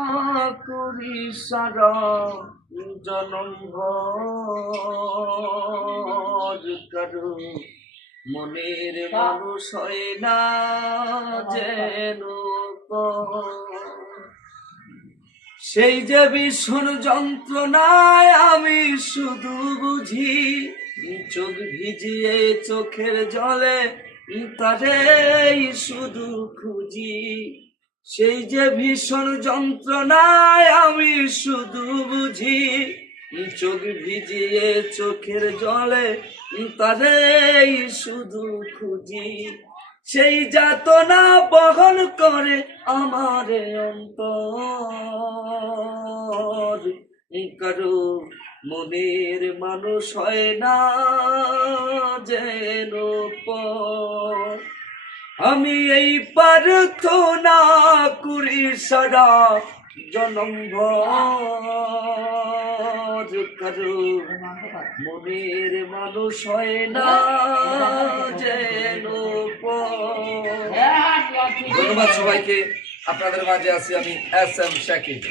করি সারা জনম ভর কারো মনের মানুষ হয় না যেন সেই যে ভীষণ যন্ত্রণায় আমি শুধু বুঝি চোখ ভিজিয়ে চোখের জলে তারেই শুধু খুঁজি সেই যে ভীষণ যন্ত্রণায় আমি শুধু বুঝি চোখ ভিজিয়ে চোখের জলে তারেই শুধু খুঁজি সেই যাতনা বহন করে আমার অন্তর কারো মনের মানুষ হয় না যেন পর আমি এই প্রার্থনা করি সারা জনম ভর কারো মনের মানুষ হয় না যেন পর। ধন্যবাদ সবাইকে। আপনাদের মাঝে আছি আমি এস এম শাকিব।